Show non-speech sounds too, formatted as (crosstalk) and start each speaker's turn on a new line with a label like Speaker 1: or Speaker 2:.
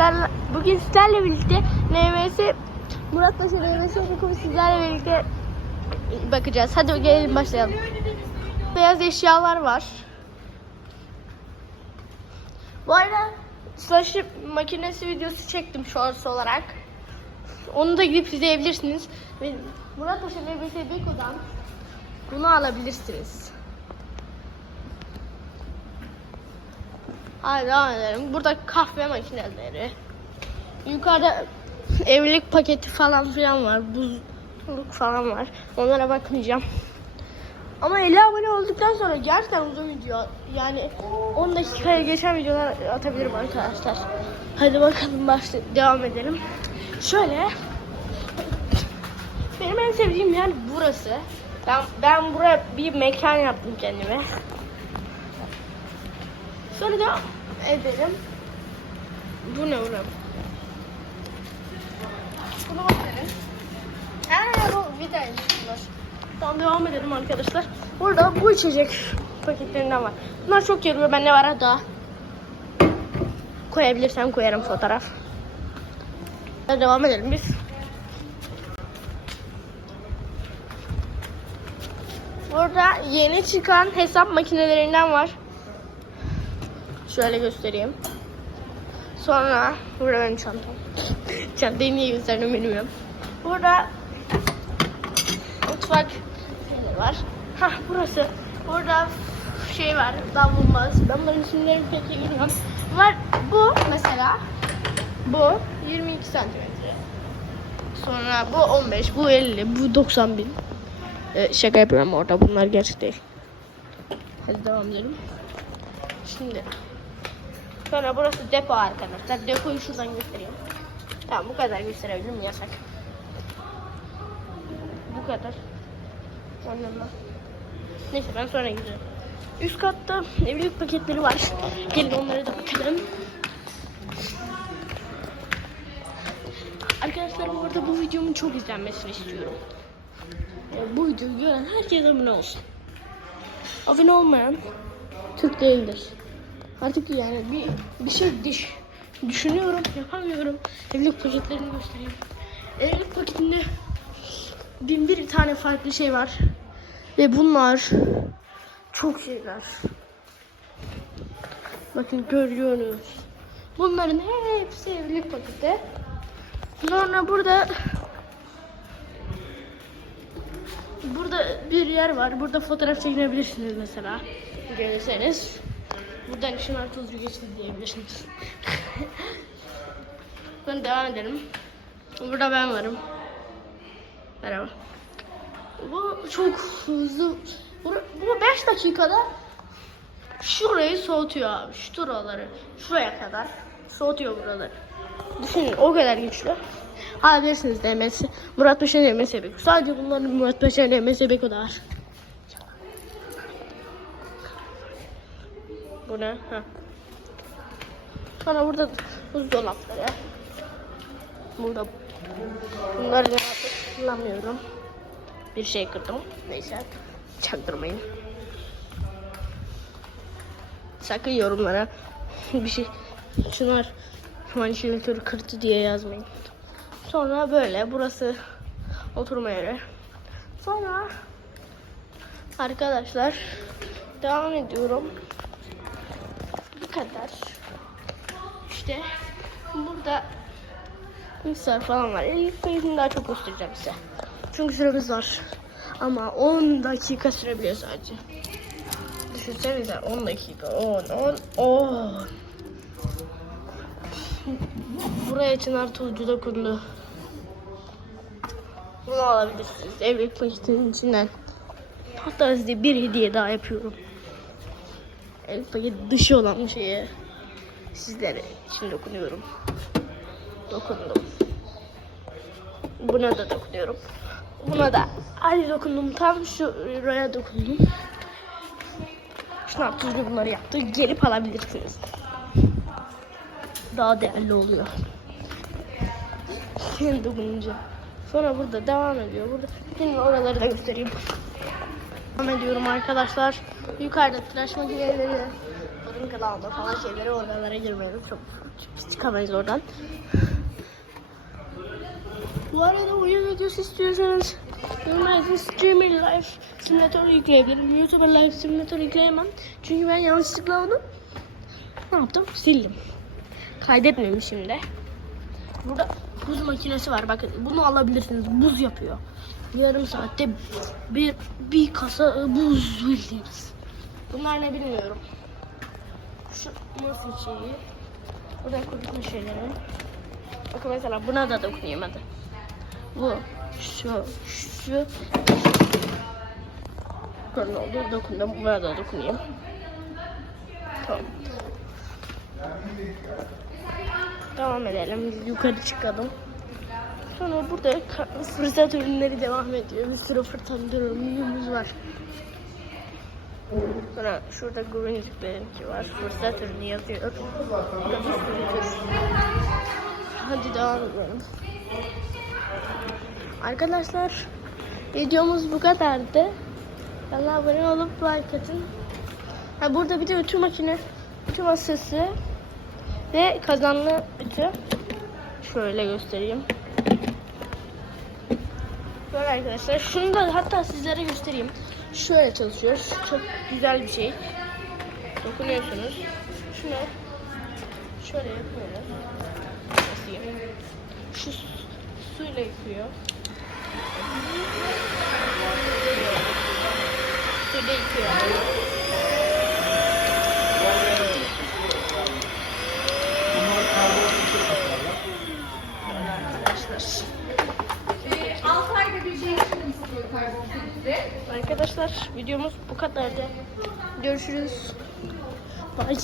Speaker 1: arkadaşlar. Bugün sizlerle birlikte NMS Murat Paşa NMS okulu sizlerle birlikte bakacağız. Hadi gelin başlayalım. Beyaz eşyalar var. Bu arada bulaşık makinesi videosu çektim shorts olarak. Onu da gidip izleyebilirsiniz. Murat Paşa NMS Beko'dan bunu alabilirsiniz. Hadi devam edelim. Burada kahve makineleri. Yukarıda evlilik paketi falan filan var. Buzluk falan var. Onlara bakmayacağım. Ama 50 abone olduktan sonra gerçekten uzun video. Yani 10 dakikaya geçen videolar atabilirim arkadaşlar. Hadi bakalım başla devam edelim. Şöyle benim en sevdiğim yer burası. Ben ben buraya bir mekan yaptım kendime. Sonra devam edelim. Bu ne oğlum? Bunu bakalım. Haa bu tane var. Tamam devam edelim arkadaşlar. Burada bu içecek paketlerinden var. Bunlar çok yarıyor. Bende var hatta. Koyabilirsem koyarım fotoğraf. Devam edelim biz. Burada yeni çıkan hesap makinelerinden var. Şöyle göstereyim. Sonra burada benim çantam. Çantayı niye gösterdim bilmiyorum. Burada mutfak şeyleri var. Hah burası. Burada şey var. Davlumbaz. Ben bunların isimlerini pek bilmiyorum. Var bu mesela. Bu 22 santimetre. Sonra bu 15, bu 50, bu 90 bin. Ee, şaka yapıyorum orada. Bunlar gerçek değil. Hadi devam edelim. Şimdi Sonra burası depo arkadaşlar. Depoyu şuradan göstereyim. Tamam bu kadar gösterebilirim yasak. Bu kadar. Anlamda. Neyse ben sonra gidiyorum. Üst katta evlilik paketleri var. Gelin onlara da bakalım. Arkadaşlar bu arada bu videomun çok izlenmesini istiyorum. Bu videoyu gören herkes abone olsun. Abone olmayan Türk değildir. Artık yani bir, bir şey düş, düşünüyorum, yapamıyorum. Evlilik paketlerini göstereyim. Evlilik paketinde bin bir tane farklı şey var. Ve bunlar çok şeyler. Bakın görüyorsunuz. Bunların hepsi evlilik paketi. Sonra burada burada bir yer var. Burada fotoğraf çekinebilirsiniz mesela. Gelirseniz. Buradan Çınar Tuzcu geçti diyebilirsiniz. (laughs) Sonra devam edelim. Burada ben varım. Merhaba. Bu çok hızlı. Bu, bu 5 dakikada şurayı soğutuyor abi. Şuraları. Şuraya kadar soğutuyor buraları. Düşünün o kadar güçlü. Alabilirsiniz demesi. Murat Paşa demesi. Sadece bunların Murat Paşa demesi Beko da var. Bu ne? Ha. Sonra burada buzdolapları. Burada bunları kullanmıyorum. Bir şey kırdım. Neyse. Çaktırmayın. Sakın yorumlara (laughs) bir şey Çınar vantilatörü kırdı diye yazmayın. Sonra böyle burası oturma yeri. Sonra arkadaşlar devam ediyorum kadar. İşte burada mikser falan var. Elif Bey'in daha çok göstereceğim size. Çünkü süremiz var. Ama 10 dakika sürebiliyor sadece. Düşünsenize 10 dakika. 10, 10, 10. Buraya Çınar Tuzcu dokundu. Bunu alabilirsiniz. Evlilik paketinin içinden. Hatta size bir hediye daha yapıyorum el paket dışı olan şeye sizlere için dokunuyorum. Dokundum. Buna da dokunuyorum. Buna da hadi dokundum. Tam şuraya dokundum. Şuna tuzlu bunları yaptı. Gelip alabilirsiniz. Daha değerli oluyor. Senin dokununca. Sonra burada devam ediyor. Burada şimdi oraları da göstereyim. Devam ediyorum arkadaşlar. Yukarıda tıraş makineleri, benim kanalımda falan şeyleri oralara girmeyelim. Çok biz çıkamayız oradan. Bu arada oyun videosu istiyorsanız normalde Streamer Live Simulator yükleyebilirim. YouTube'a Live Simulator yükleyemem. Çünkü ben yanlışlıkla onu ne yaptım? Sildim. Kaydetmemişim de. Burada buz makinesi var. Bakın bunu alabilirsiniz. Buz yapıyor. Yarım saatte bir bir kasa buz bildiğiniz. Bunlar ne bilmiyorum. Şu nasıl şeyi? Burada kurutma şeyleri. Bakın mesela buna da dokunayım hadi. Bu, şu, şu. Böyle oldu. Dokundum. Buna da dokunayım. Tamam. Devam edelim. Yukarı çıkalım. Sonra burada fırsat ürünleri devam ediyor. Bir sürü fırsat ürünümüz var. Sonra şurada güvenciklerimki var. Fırsat ürünü yazıyor. Hadi devam edelim. Arkadaşlar videomuz bu kadardı. Kanala abone olup like atın. Ha, burada bir de ütü makine, ütü masası ve kazanlı ütü. Şöyle göstereyim. Böyle arkadaşlar. Şunu da hatta sizlere göstereyim. Şöyle çalışıyor. Çok güzel bir şey. Dokunuyorsunuz. Şunu şöyle yapıyoruz. Şu su- suyla yıkıyor. Suyla yıkıyor. Arkadaşlar.
Speaker 2: 6 ayda bir değişim istiyor karbonhidratı.
Speaker 1: Arkadaşlar videomuz bu kadardı. Görüşürüz. Bye.